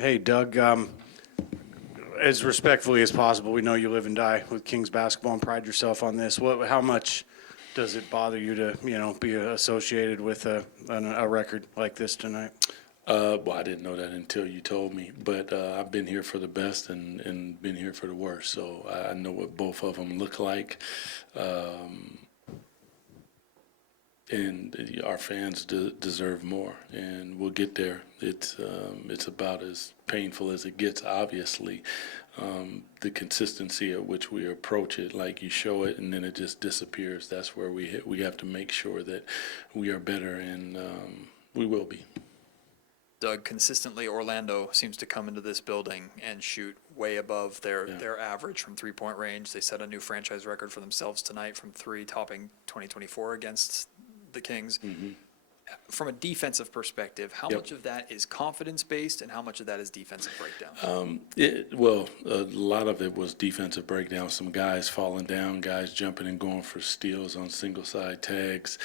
Hey, Doug. As respectfully as possible, we know you live and die with Kings basketball and pride yourself on this. How much does it bother you to, be associated with a record like this tonight? Well, I didn't know that until you told me, but I've been here for the best and been here for the worst, so I know what both of them look like. And our fans deserve more, and we'll get there. It's about as painful as it gets, obviously. The consistency at which we approach it, like you show it and then it just disappears, that's where we have to make sure that we are better, and we will be. Doug, consistently Orlando seems to come into this building and shoot way above their average from three-point range. They set a new franchise record for themselves tonight from three, topping 2024 against the Kings. Mm-hmm. From a defensive perspective, how much of that is confidence-based and how much of that is defensive breakdown? Well, a lot of it was defensive breakdown. Some guys falling down, guys jumping and going for steals on single-side tags.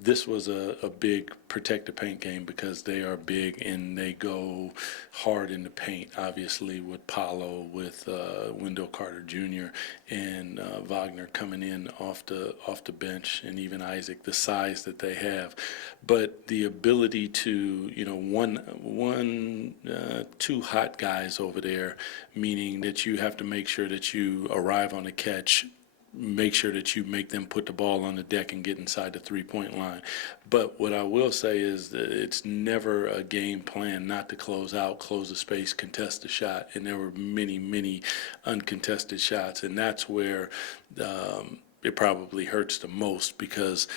This was a big protect the paint game because they are big and they go hard in the paint, obviously, with Paolo, with Wendell Carter Jr., and Wagner coming in off the bench, and even Isaac, the size that they have. But the ability to, two hot guys over there, meaning that you have to make sure that you arrive on a catch, make sure that you make them put the ball on the deck and get inside the three-point line. But what I will say is that it's never a game plan not to close out, close the space, contest the shot. And there were many, many uncontested shots. And that's where it probably hurts the most, because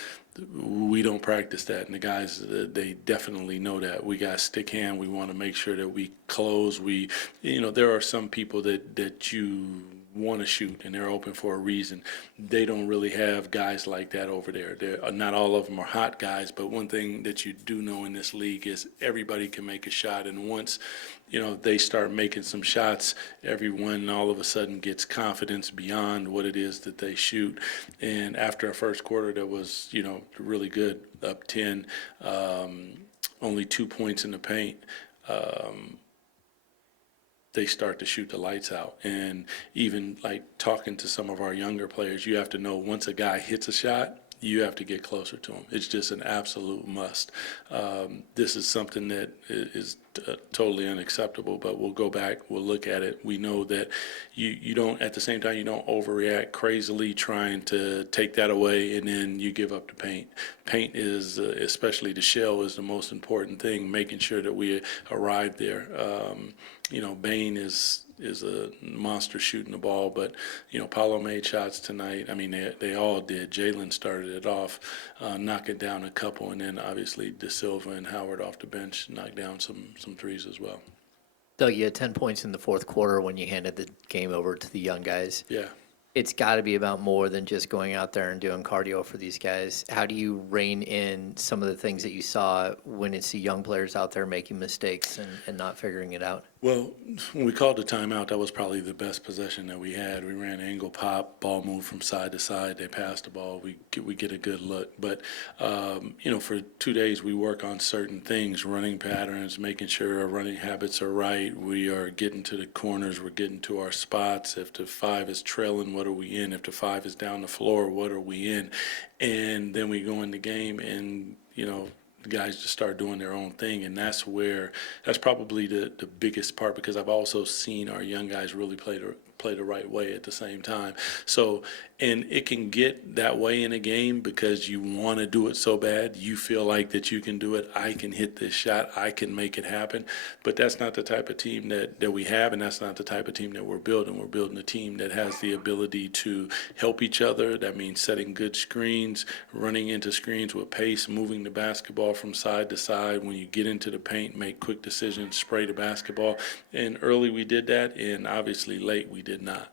we don't practice that, and the guys, they definitely know that. We got stick hand. We want to make sure that we close. There are some people that you want to shoot, and they're open for a reason. They don't really have guys like that over there. Not all of them are hot guys, but one thing that you do know in this league is everybody can make a shot, and once they start making some shots, everyone all of a sudden gets confidence beyond what it is that they shoot. And after a first quarter that was, really good, up 10, only 2 points in the paint, they start to shoot the lights out. And even like talking to some of our younger players, you have to know once a guy hits a shot, you have to get closer to him. It's just an absolute must. This is something that is totally unacceptable, but we'll go back, we'll look at it. We know that you don't, at the same time, you don't overreact crazily trying to take that away and then you give up the paint. Paint is, especially the shell, is the most important thing, making sure that we arrive there. Bain is a monster shooting the ball, but Paolo made shots tonight. I mean, they all did. Jalen started it off, knocking down a couple, and then obviously De Silva and Howard off the bench knocked down some threes as well. Doug, you had 10 points in the fourth quarter when you handed the game over to the young guys. Yeah. It's got to be about more than just going out there and doing cardio for these guys. How do you rein in some of the things that you saw when it's the young players out there making mistakes and not figuring it out? Well, when we called the timeout, that was probably the best possession that we had. We ran angle pop, ball moved from side to side. They passed the ball. We get a good look. But, for 2 days we work on certain things, running patterns, making sure our running habits are right. We are getting to the corners. We're getting to our spots. If the 5 is trailing, what are we in? If the 5 is down the floor, what are we in? And then we go in the game and, the guys just start doing their own thing, and that's probably the biggest part, because I've also seen our young guys really play the right way at the same time. So, and it can get that way in a game because you want to do it so bad. You feel like that you can do it. I can hit this shot. I can make it happen. But that's not the type of team that we have, and that's not the type of team that we're building. We're building a team that has the ability to help each other. That means setting good screens, running into screens with pace, moving the basketball from side to side. When you get into the paint, make quick decisions, spray the basketball. And early we did that, and obviously late we did not.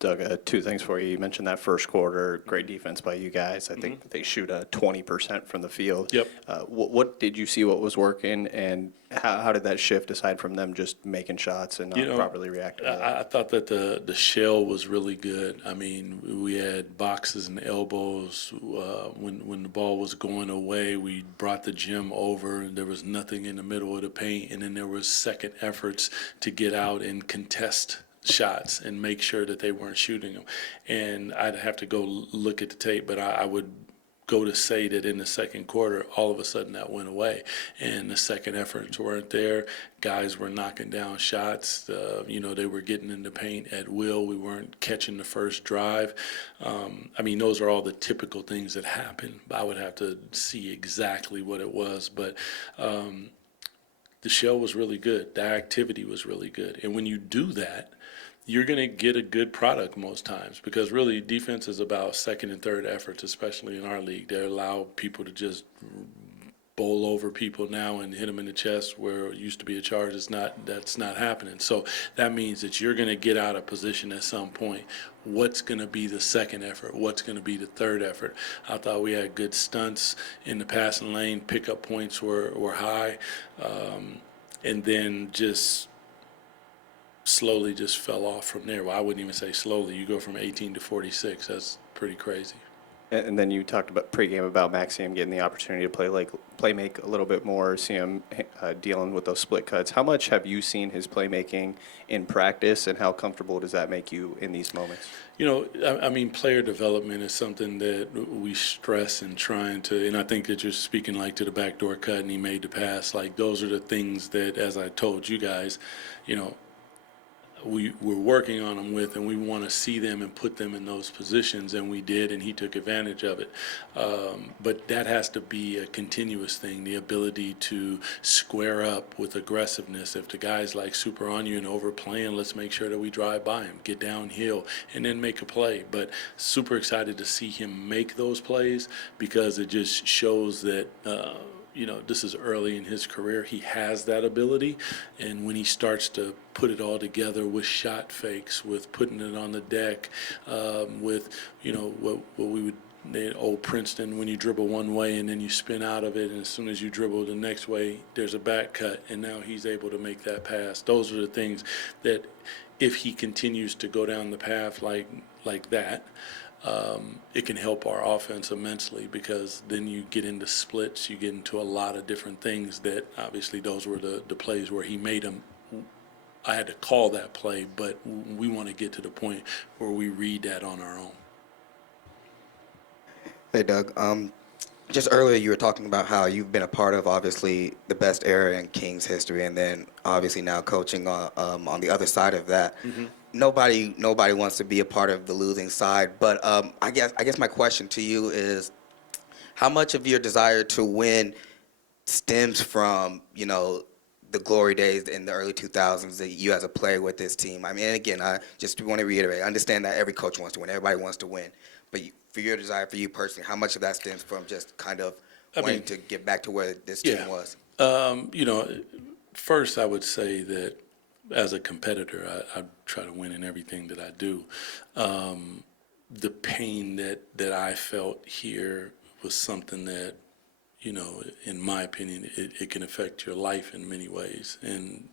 Doug, two things for you. You mentioned that first quarter, great defense by you guys. I think they shoot 20% from the field. Yep. What did you see what was working, and how did that shift aside from them just making shots and not properly reacting to that? I thought that the shell was really good. I mean, we had boxes and elbows. When the ball was going away, we brought the gym over, and there was nothing in the middle of the paint. And then there was second efforts to get out and contest shots and make sure that they weren't shooting them. And I'd have to go look at the tape, but I would go to say that in the second quarter, all of a sudden that went away, and the second efforts weren't there. Guys were knocking down shots. They were getting in the paint at will. We weren't catching the first drive. I mean, those are all the typical things that happen. I would have to see exactly what it was, but the shell was really good. The activity was really good. And when you do that, you're going to get a good product most times, because really defense is about second and third efforts, especially in our league. They allow people to just bowl over people now and hit them in the chest where it used to be a charge. That's not happening. So that means that you're going to get out of position at some point. What's going to be the second effort? What's going to be the third effort? I thought we had good stunts in the passing lane. Pickup points were high. And then just slowly just fell off from there. Well, I wouldn't even say slowly. You go from 18 to 46. That's pretty crazy. And then you talked about pregame about Maxim getting the opportunity to play make a little bit more, see him dealing with those split cuts. How much have you seen his playmaking in practice, and how comfortable does that make you in these moments? I mean, player development is something that we stress in trying to, and I think that you're speaking like to the backdoor cut and he made the pass. Like, those are the things that, as I told you guys, we're working on them with, and we want to see them and put them in those positions, and we did, and he took advantage of it. But that has to be a continuous thing, the ability to square up with aggressiveness. If the guy's like super on you and overplaying, let's make sure that we drive by him, get downhill, and then make a play. But super excited to see him make those plays, because it just shows that this is early in his career. He has that ability, and when he starts to put it all together with shot fakes, with putting it on the deck, with what we would old Princeton, when you dribble one way and then you spin out of it, and as soon as you dribble the next way, there's a back cut, and now he's able to make that pass. Those are the things that, if he continues to go down the path like that, it can help our offense immensely, because then you get into splits, you get into a lot of different things that, obviously, those were the plays where he made them. I had to call that play, but we want to get to the point where we read that on our own. Hey, Doug. Just earlier you were talking about how you've been a part of, obviously, the best era in Kings history, and then obviously now coaching on the other side of that. Mm-hmm. Nobody wants to be a part of the losing side, but I guess my question to you is, how much of your desire to win stems from the glory days in the early 2000s that you as a player with this team? I mean, and again, I just want to reiterate, I understand that every coach wants to win, everybody wants to win, but for your desire, for you personally, how much of that stems from just kind of wanting to get back to where this team was? First I would say that as a competitor, I try to win in everything that I do. The pain that I felt here was something that, in my opinion, it can affect your life in many ways. And,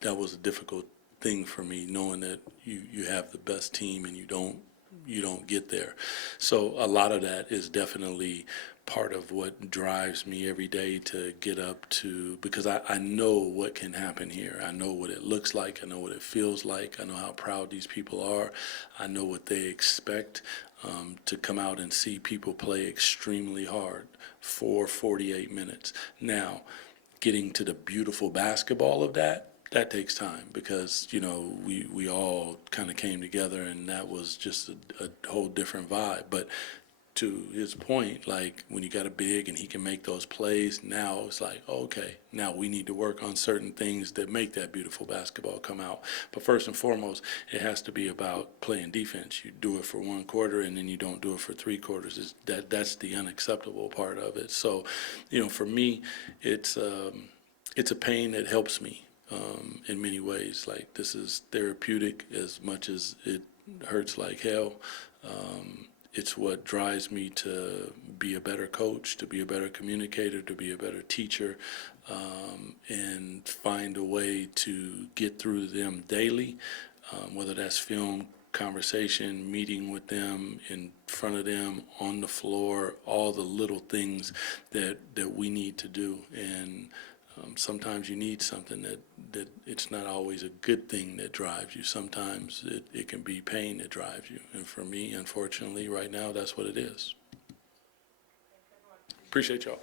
that was a difficult thing for me, knowing that you have the best team and you don't get there. So a lot of that is definitely part of what drives me every day to get up to, because I know what can happen here. I know what it looks like. I know what it feels like. I know how proud these people are. I know what they expect, to come out and see people play extremely hard for 48 minutes. Now, getting to the beautiful basketball of that takes time, because we all kind of came together, and that was just a whole different vibe. But to his point, like, when you got a big and he can make those plays, now it's like, okay, now we need to work on certain things that make that beautiful basketball come out. But first and foremost, it has to be about playing defense. You do it for one quarter and then you don't do it for three quarters. That's the unacceptable part of it. So, for me, it's a pain that helps me in many ways. Like, this is therapeutic as much as it hurts like hell. It's what drives me to be a better coach, to be a better communicator, to be a better teacher, and find a way to get through them daily, whether that's film, conversation, meeting with them, in front of them, on the floor, all the little things that we need to do. And sometimes you need something that it's not always a good thing that drives you. Sometimes it can be pain that drives you. And for me, unfortunately, right now, that's what it is. Appreciate y'all.